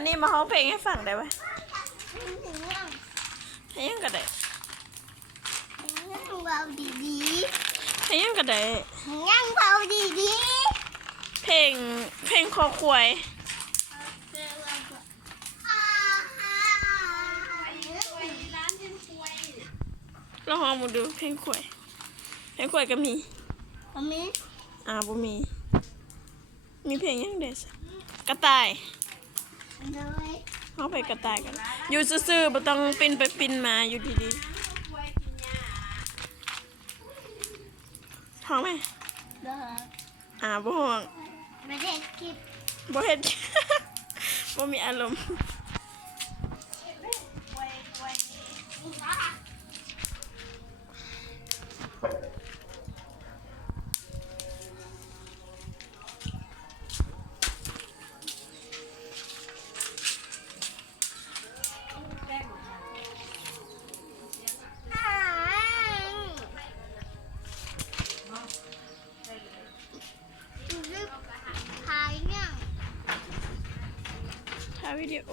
มานี่มาร้องเพลงให้ฟังได้ไหมให้ยังก็ได้ยังเบาดี ให้ยังก็ได้ ๆยังเบาดี เพลงคอควายเราลองมาดูเพลงควายก็มี ๆผมมี บ่มีเพลงยังเด็ดกระต่าย เลย เอาไปกระต่ายกันอยู่ซื่อๆบ่ต้องปินไปปินมาอยู่ดีๆท้องไหม เลย บ่ห่วง ไม่ได้กิน บ่เฮ็ด บ่มีอารมณ์พายเนี่ย ถ่ายวิดีโอ